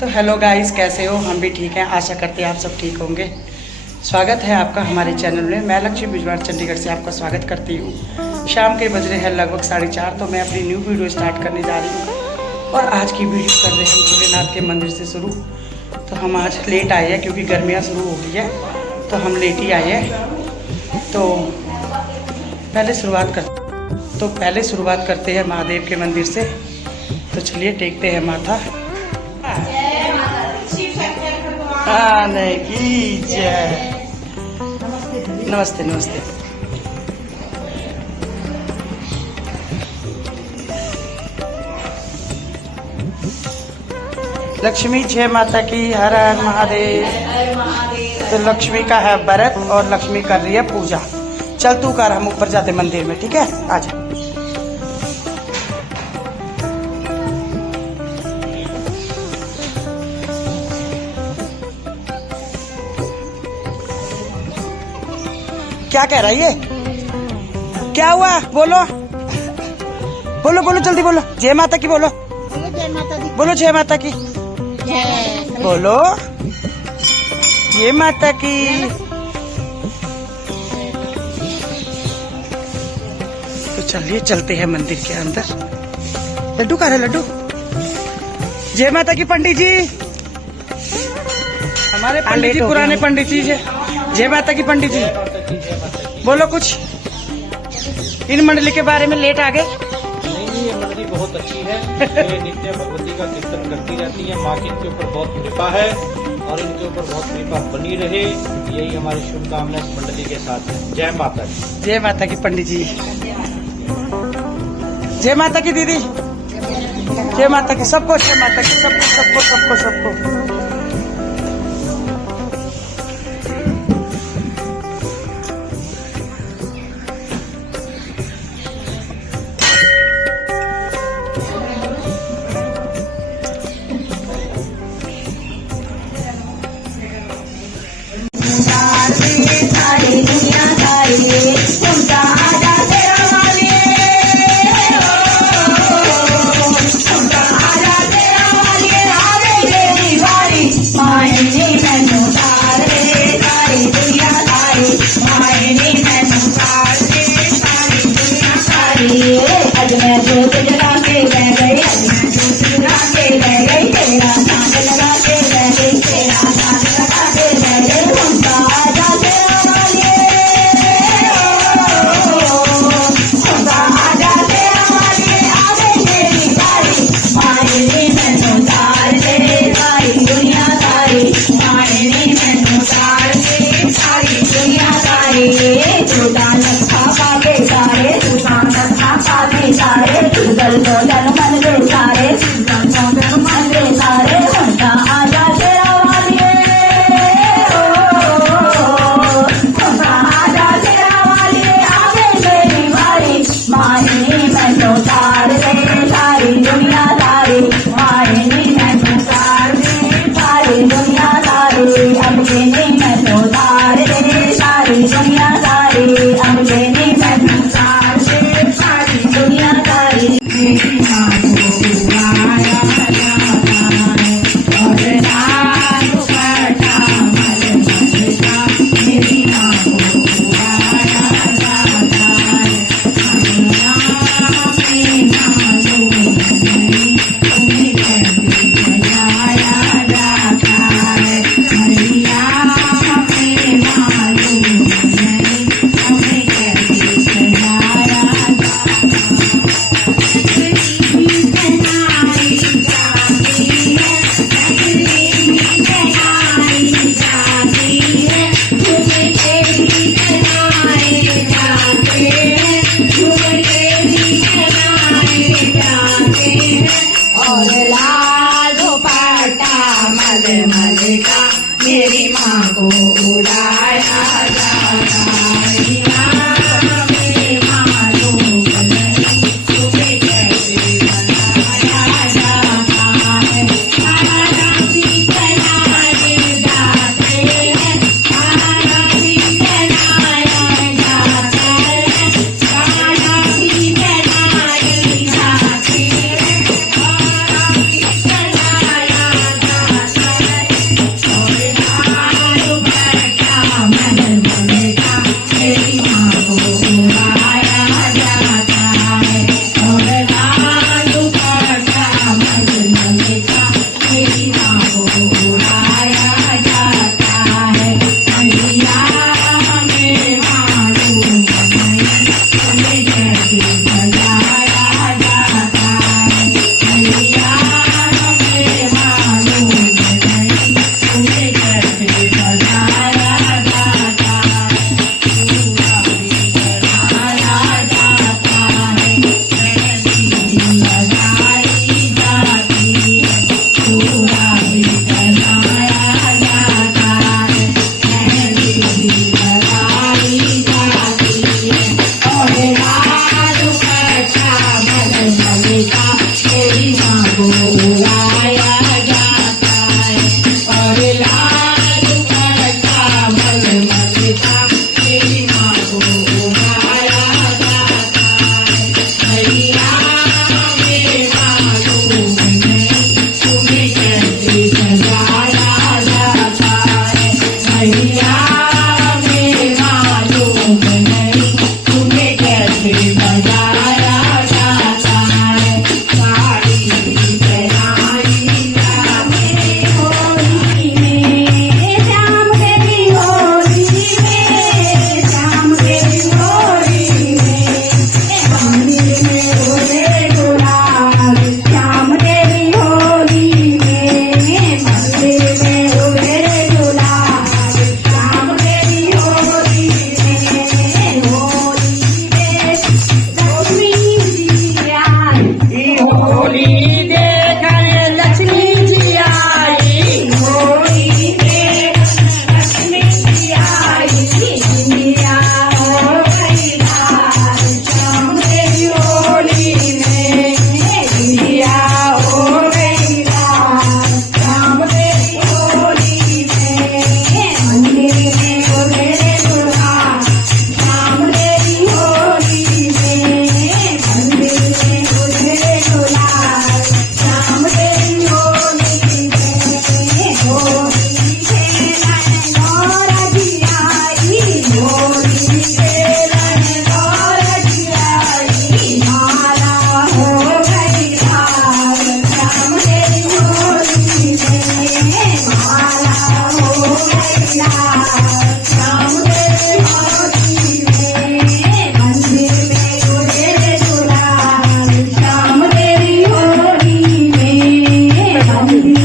तो hello guys, कैसे हो? हम भी ठीक हैं, आशा करते हैं आप सब ठीक होंगे। स्वागत है आपका हमारे चैनल में। मैं लक्ष्मी बिजवाड़ चंडीगढ़ से आपका स्वागत करती हूँ। शाम के बज रहे हैं लगभग 4:30, तो मैं अपनी न्यू वीडियो स्टार्ट करने जा रही हूँ। और आज की वीडियो कर रहे हैं भोलेनाथ के मंदिर से शुरू। तो हम आज लेट आए हैं क्योंकि गर्मियाँ शुरू हो गई है, तो हम लेट ही आए हैं। तो पहले शुरुआत करते हैं महादेव के मंदिर से। तो चलिए टेकते हैं माथा। आने की जय। नमस्ते नमस्ते। लक्ष्मी जय माता की, हर हर महादेव। तो लक्ष्मी का है व्रत और लक्ष्मी कर रही है पूजा। चल तू कर, हम ऊपर जाते मंदिर में, ठीक है? आजा। क्या कह रहा है ये? क्या हुआ? बोलो बोलो बोलो, जल्दी बोलो। जय माता की बोलो। जय माता दी। बोलो जय माता की। जय। बोलो जय माता की। तो चलिए चलते हैं मंदिर के अंदर। लड्डू कहाँ है? लड्डू। जय माता की पंडित जी। हमारे पंडित जी पुराने पंडित जी है। जय माता की पंडित जी। बोलो कुछ इन मंडली के बारे में। लेट आ गए? नहीं, ये मंडली बहुत अच्छी है। ये नित्य भगवती का कीर्तन करती रहती है। माँ की इनके ऊपर बहुत कृपा है और इनके ऊपर बहुत कृपा बनी रहे, यही हमारी शुभकामना इस मंडली के साथ है। जय माता की। जय माता की पंडित जी। जय माता की दीदी। जय माता की सबको। जय माता की सबको सबको सबको सबको। मेरी माँ को उड़ाया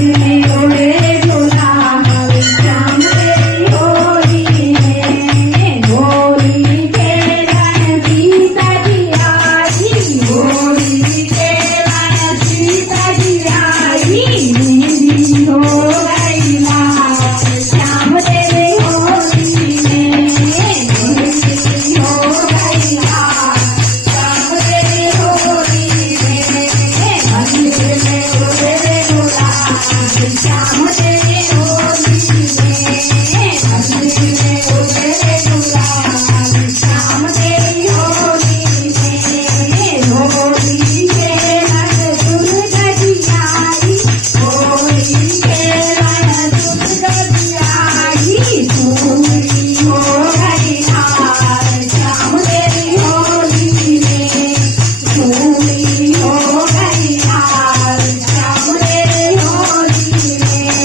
में उड़े गुलाब श्याम तेरी होली में होली खेलन सीता जी आई होली खेलन सीता जी आई मेहंदी हो गई लाल श्याम तेरे होली में मेहंदी हो गई लाल श्याम तेरे होली में मंदिर में उड़े गुलाब श्याम तेरे होली में मंदिर में उड़े गुलाब श्याम तेरी होली में होली खेलन दुर्गा जी आई होली खेलन दुर्गा जी आई होली हो गई लाल श्याम तेरी होली में होली हो गई लाल श्याम तेरी होली में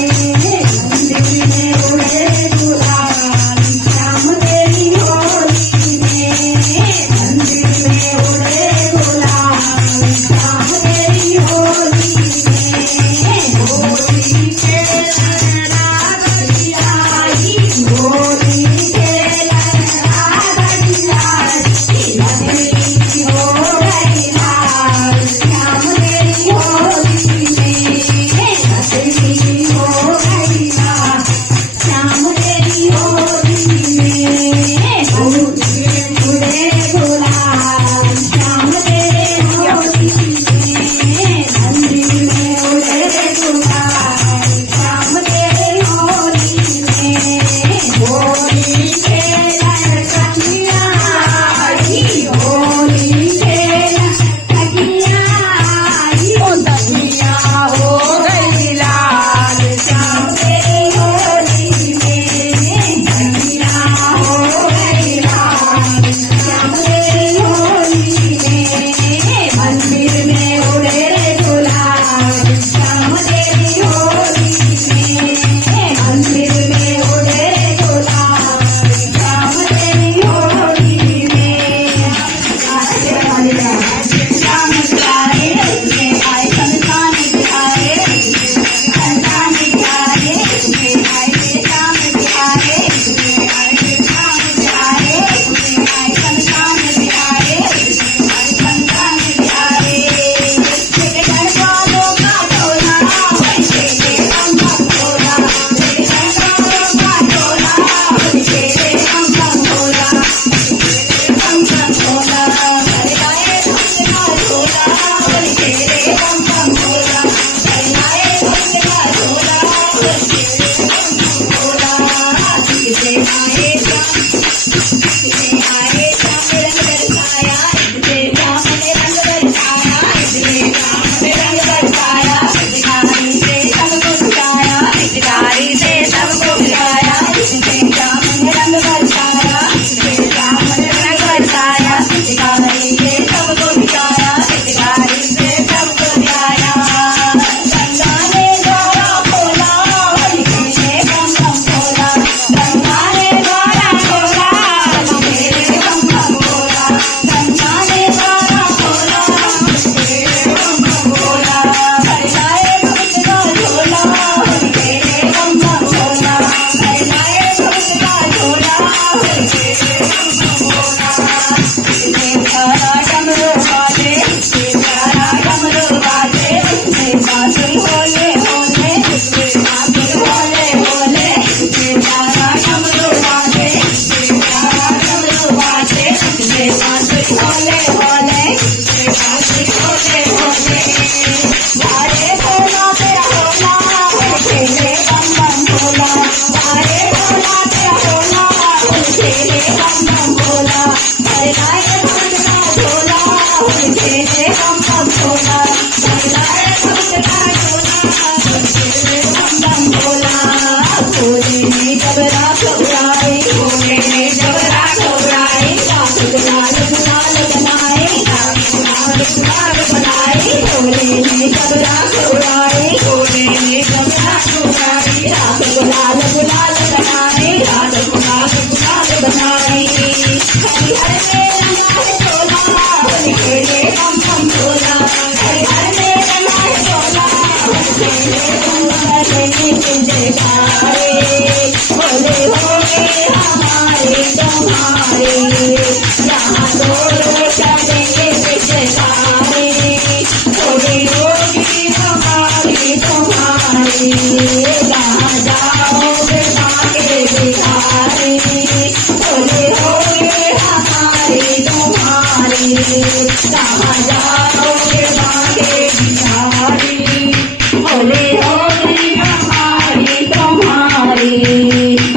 जयकारे होले होले हमारे तुम्हारे यहाँ दोनों चलेंगे जयकारे होले होगी हमारी तुम्हारी जहाँ जाओगे मांगे भिखारी होले होले हमारे तुम्हारे जहाँ जाओगे मांगे भिखारी होले होली हमारी तुम्हारी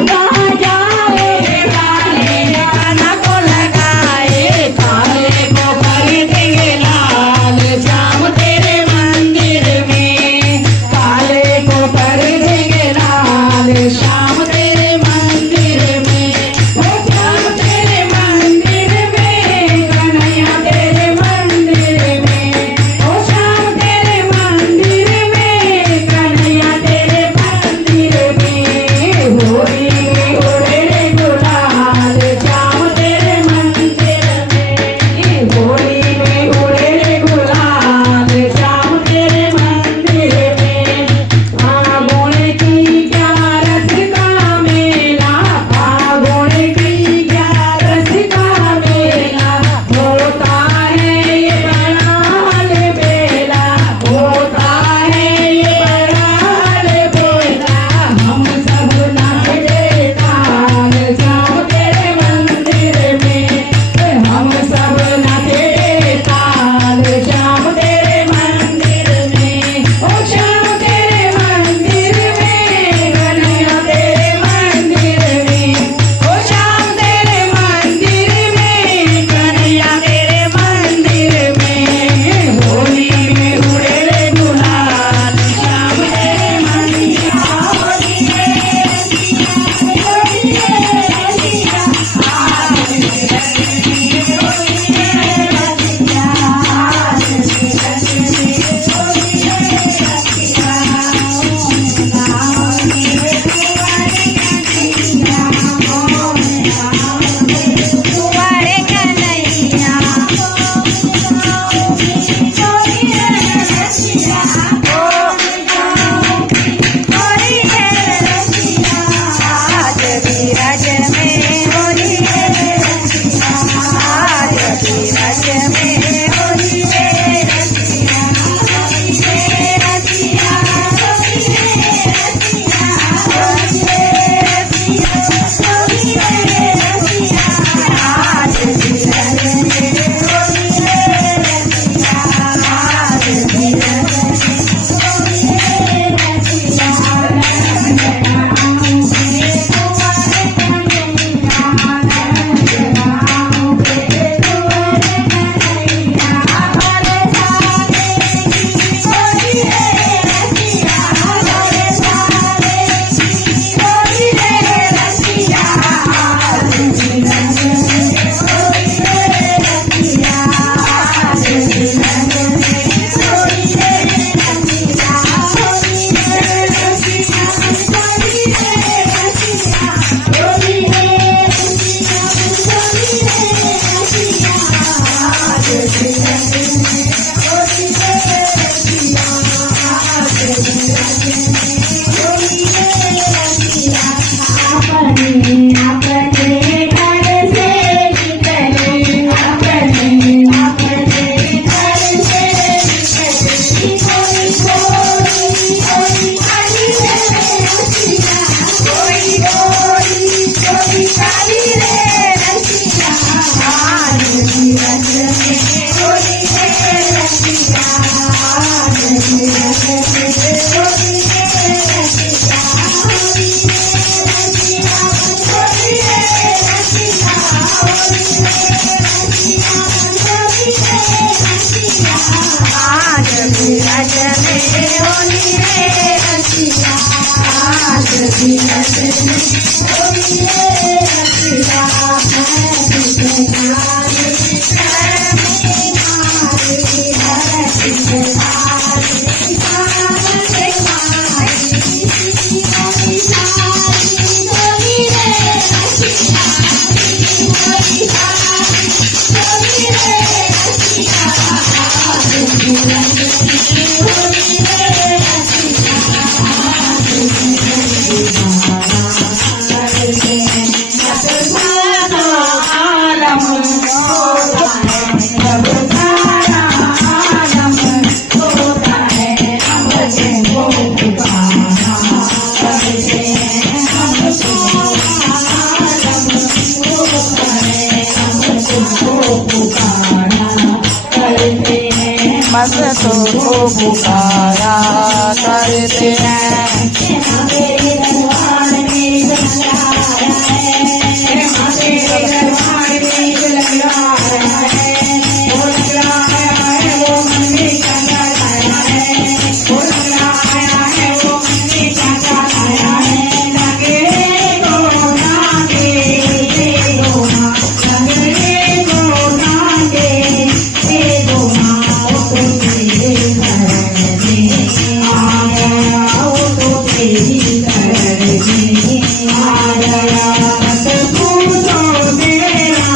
कहाँ जाओगे काले गाना को लगाए काले को कर देंगे लाल श्याम तेरे मंदिर में काले को कर देंगे लाल श्याम तेरे मंदिर में ओ श्याम तेरे मंदिर में कन्हैया तेरे मंदिर में ओ श्याम तेरे मंदिर में कन्हैया तेरे मंदिर में होली में उड़े गुलाल श्याम तेरे मंदिर में होली में उड़े गुलाल श्याम तेरे मंदिर में फागुन की क्या रस का मेला फागुन की क्या रस का मेला होता है ये बड़ा हाल बेला होता है ये बड़ा हाल बेला हम सब नाचते ताल श्याम तेरे मंदिर में हम सब नाचते ताल श्याम तेरे मंदिर में ओ श्याम तेरे मंदिर में कन्हैया तेरे मंदिर में ओ श्याम तेरे मंदिर में कन्हैया तेरे मंदिर में होली में उड़े गुलाल श्याम तेरे मंदिर होली तुम्हारे कन्हैया आज धीरज में होली आज धीरज में होली Thank you. तुमको पुकारा करते हैं। मेरे दरबार में लगा रहा है, मेरे दरबार में लगा रहा है, वो लगा आया है वो मंदिर का लाया है, वो लगा आया है वो मंदिर का लाया है। लगे गो नागे गो ना, लगे गो नागे गो ना, वो तो तेरे घर में आ गया, वो तो तेरी घर में आ गया। मत पूछो तेरा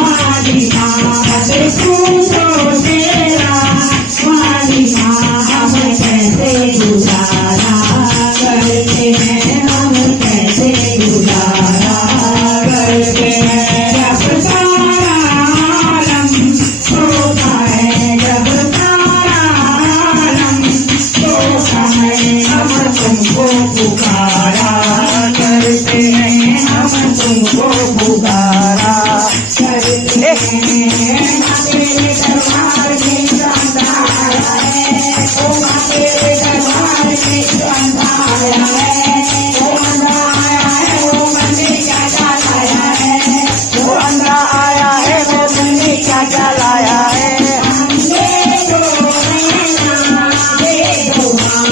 मालिका, मत पूछो तेरा मालिका, हम कैसे गुजारा करते हैं, हम कैसे गुजारा करते हैं। जब सारा आलम होता है, जब सारा आलम होता है, हम तुमको पुकारा करते हैं, हम तुमको पुकारा करते हैं। तेरे दरबार में चंदा आया है, ओ तेरे दरबार में चंदा आया है, ओ बंदा आया है वो मंदिर क्या लाया है, वो अंधा आया है वो मंदिर क्या क्या लाया है। दे दो नैना, दे दो माँ,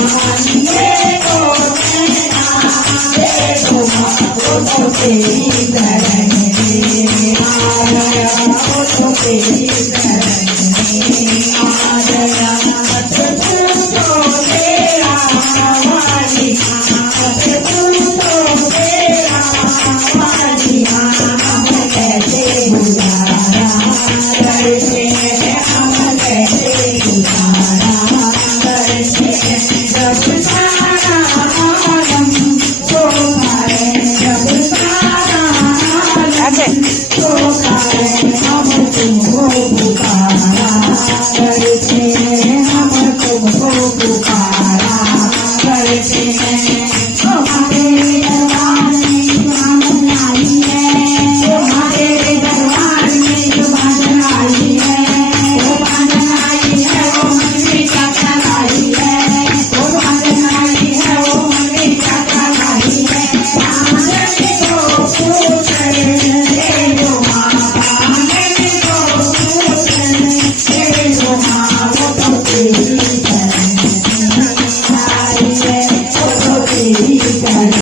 दे दो नैना, दे दो माँ, वो तो तेरी घर में आ गया, वो तो तेरी घर में आ गया। मत पूछो तेरा मालिका, मत पूछो तेरा मालिका, हम कैसे गुजारा करते हैं, हम कैसे गुजारा करते हैं। जब सारा आलम होता है, जब सारा आलम होता है, हम तुमको पुकारा करते हैं, हम तुमको पुकारा करते हैं।